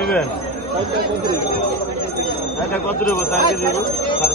নেবেন? এটা কত দেবো? তাই দেবো? সাড়ে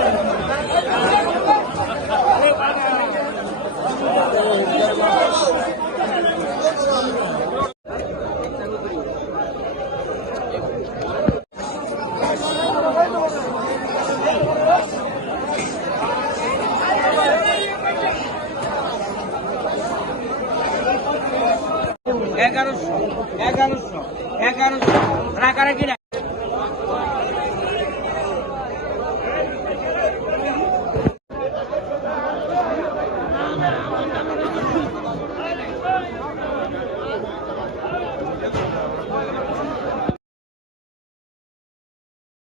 এগারোশো এগারোশো এগারোশো। রাখা রাখি না।